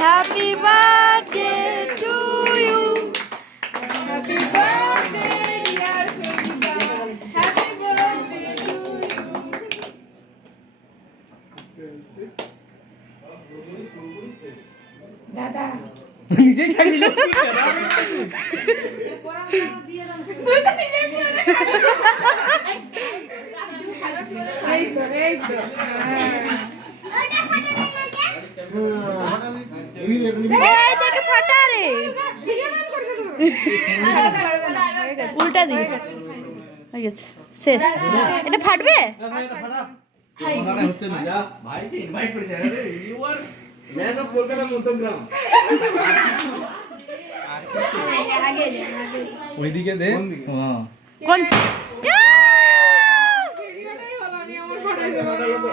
Happy birthday to you. Happy birthday dear Sabita, happy birthday to you. দাদা নিজে খাই নিলাম তুই তো নিজেই পুরো এই তো এই দেখে ফাটা রে, উল্টা দিকে হয়ে গেছে, শেষ। এটা ফাটবে? হচ্ছে না ভাইকে ইনভাইট করেছে আরে you are man of Kolkata Madhyamgram ওইদিকে দে হ্যাঁ কোন ভিডিওটাই হলো না আমার ফটো দেবো।